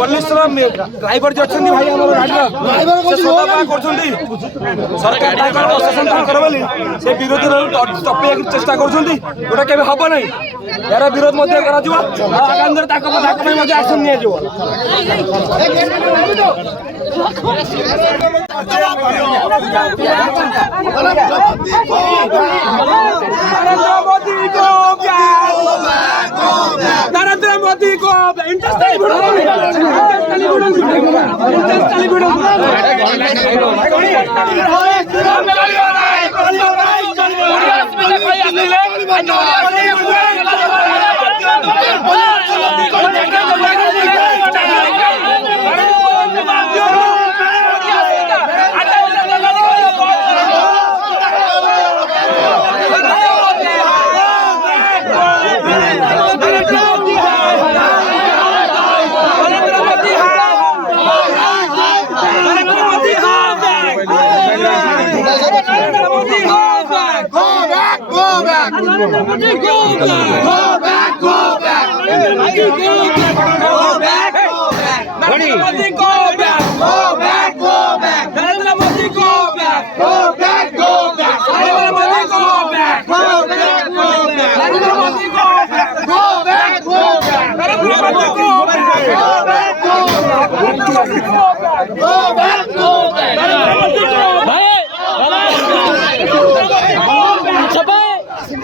police driver जो अच्छा भाई सरकार प्रशासन से विरोधी टपे चेष्टा करा के हम ना यार विरोध आगामी एक्शन नि नरेंद्र मोदी को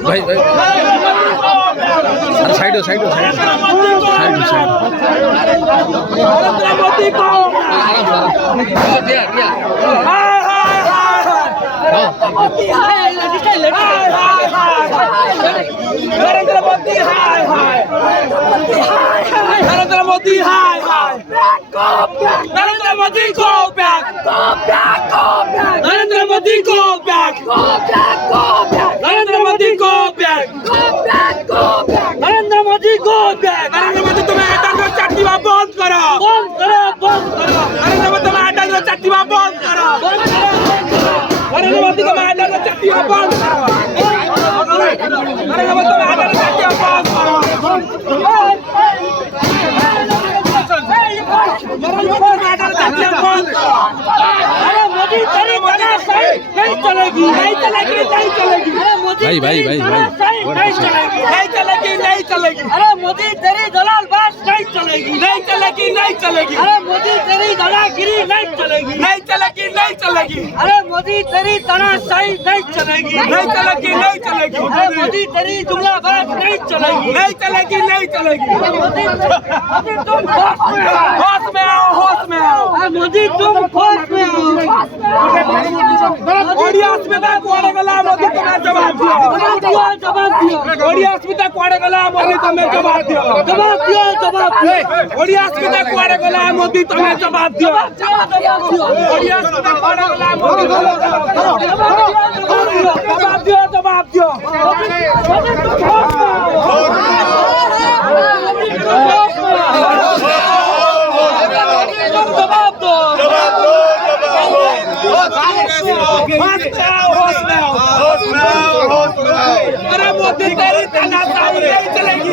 भाई side side Narendra Modi Narendra Modi Narendra Modi go back Narendra Modi go back Narendra Modi go back Narendra Modi go back Narendra Modi तुम्हें आटा चटनी बंद करो नरेंद्र मोदी तुम्हें आटा चटनी बंद करो नरेंद्र मोदी को आटा चटनी बंद करो नरेंद्र मोदी तुम्हें आटा चटनी बंद करो मोदी तेरी वजह से नहीं चलेगी नहीं चलेगी भाई भाई भाई नहीं चलेगी अरे मोदी तेरी दलालबाज नहीं चलेगी अरे मोदी तेरी दादागिरी नहीं चलेगी अरे मोदी तेरी तानाशाही नहीं चलेगी अरे मोदी तेरी जुमलाबाज नहीं चलेगी मोदी तुम होश में आओ मोदी तुम होश में आओ ओडिया अस्मिता कुआड़े गला मोदी तुम्हें जवाब दियो ओडिया अस्मिता कुआड़े गला मोदी तुम्हें जवाब दियो ओडिया अस्मिता कुआड़े गला मोदी तुम्हें जवाब दियो ओडिया अस्मिता कुआड़े गला मोदी जवाब दियो अरे मोदी तेरी तानाशाही नहीं चलेगी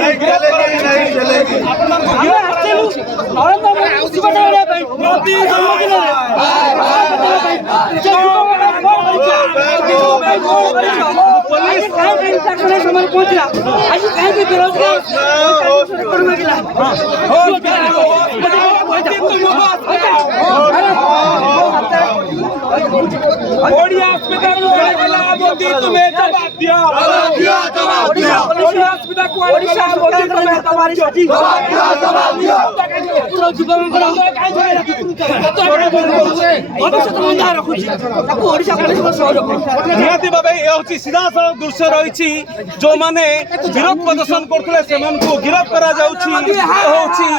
मोदी ओडिया अस्मिता मोदी तुम्हें जवाब दिया ସୁବିଧା କୁଆଡେ ଓଡ଼ିଶା ମୋଦି ତମେ ତମାରି ସାଥୀ ଯୁବକଙ୍କର ଭବିଷ୍ୟତ ରଖୁଛି ତାକୁ ଓଡ଼ିଶା ପୋଲିସ ସହଯୋଗ ନିହାତି ଭାବେ ଏ ହେଉଛି ସିଧାସଳଖ ଦୃଶ୍ୟ ରହିଛି ଯେଉଁମାନେ ବିରୋଧ ପ୍ରଦର୍ଶନ କରୁଥିଲେ ସେମାନଙ୍କୁ ଗିରଫ କରାଯାଉଛି ହେଉଛି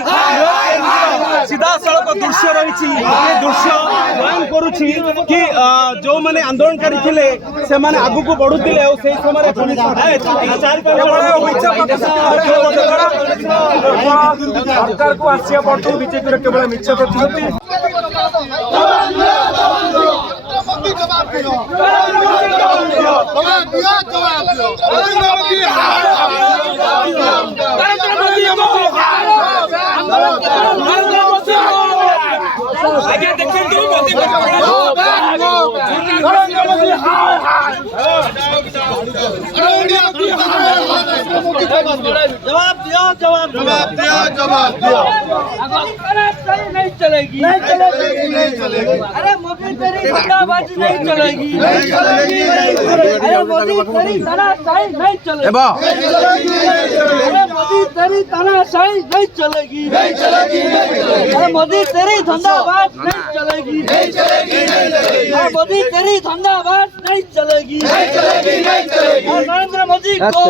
ସିଧାସଳଖ ଦୃଶ୍ୟ ରହିଛି ଏ ଦୃଶ୍ୟ ବୟାନ କରୁଛି କି ଯେଉଁମାନେ ଆନ୍ଦୋଳନକାରୀ ଥିଲେ ସେମାନେ ଆଗକୁ ବଢୁଥିଲେ ଆଉ ସେଇ ସମୟରେ ସରକାରକୁ ଆସିବା ପଟୁ ବିଜେପିର କେବଳ ମିଛ ପ୍ରତିଶ୍ରୁତି ଆଜ୍ଞା ଦେଖନ୍ତୁ जवाब दिया नहीं चलेगी अरे मोदी तेरी गुंडाबाजी नहीं चलेगी अरे मोदी तेरी तानाशाही नहीं चलेगी अरे मोदी तेरी तानाशाही नहीं चलेगी अरे मोदी तेरी धंधाबाज नहीं चलेगी अरे मोदी तेरी धंधाबाज नहीं चलेगी नरेंद्र मोदी को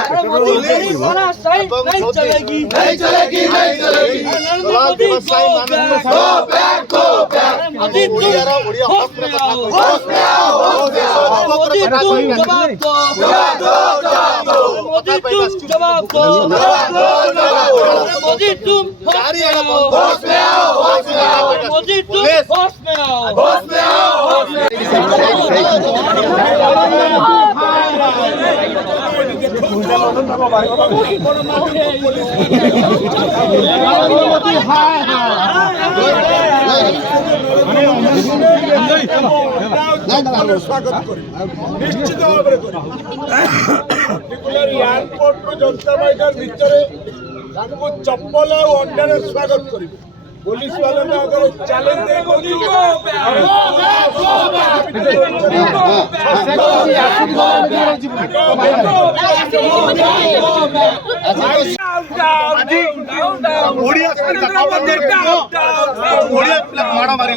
अरे मोदी तेरी तानाशाही नहीं चलेगी नरेंद्र मोदी मोदी मोदी तुम जवाब दो मोदी तुम जवाब दो मोदी तुम होश में आओ मोदी तुम होश में आओ स्वागत निश्चित भाव में एयरपोर्ट जनता मैदान भितर चप्पल और अंडार स्वागत करेंगे पुलिस वालों ने अगर चैलेंज माड़ मारे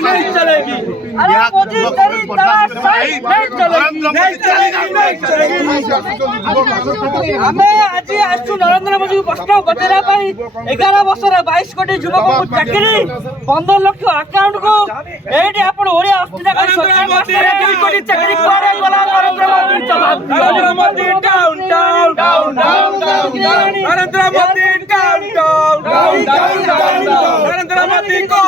नहीं चलेगी अरे मोदी तेरी तानाशाही नहीं चलेगी हमें आज आसु नरेंद्र मोदी प्रश्न पचरा 11 वर्ष 22 कोटी युवक को चाकरी 15 लाख अकाउंट को एटी आपण ओडिया अस्थिता कर सरकार 2 कोटी चाकरी कोरे गला नरेंद्र मोदी डाउन नरेंद्र मोदी डाउन नरेंद्र मोदी को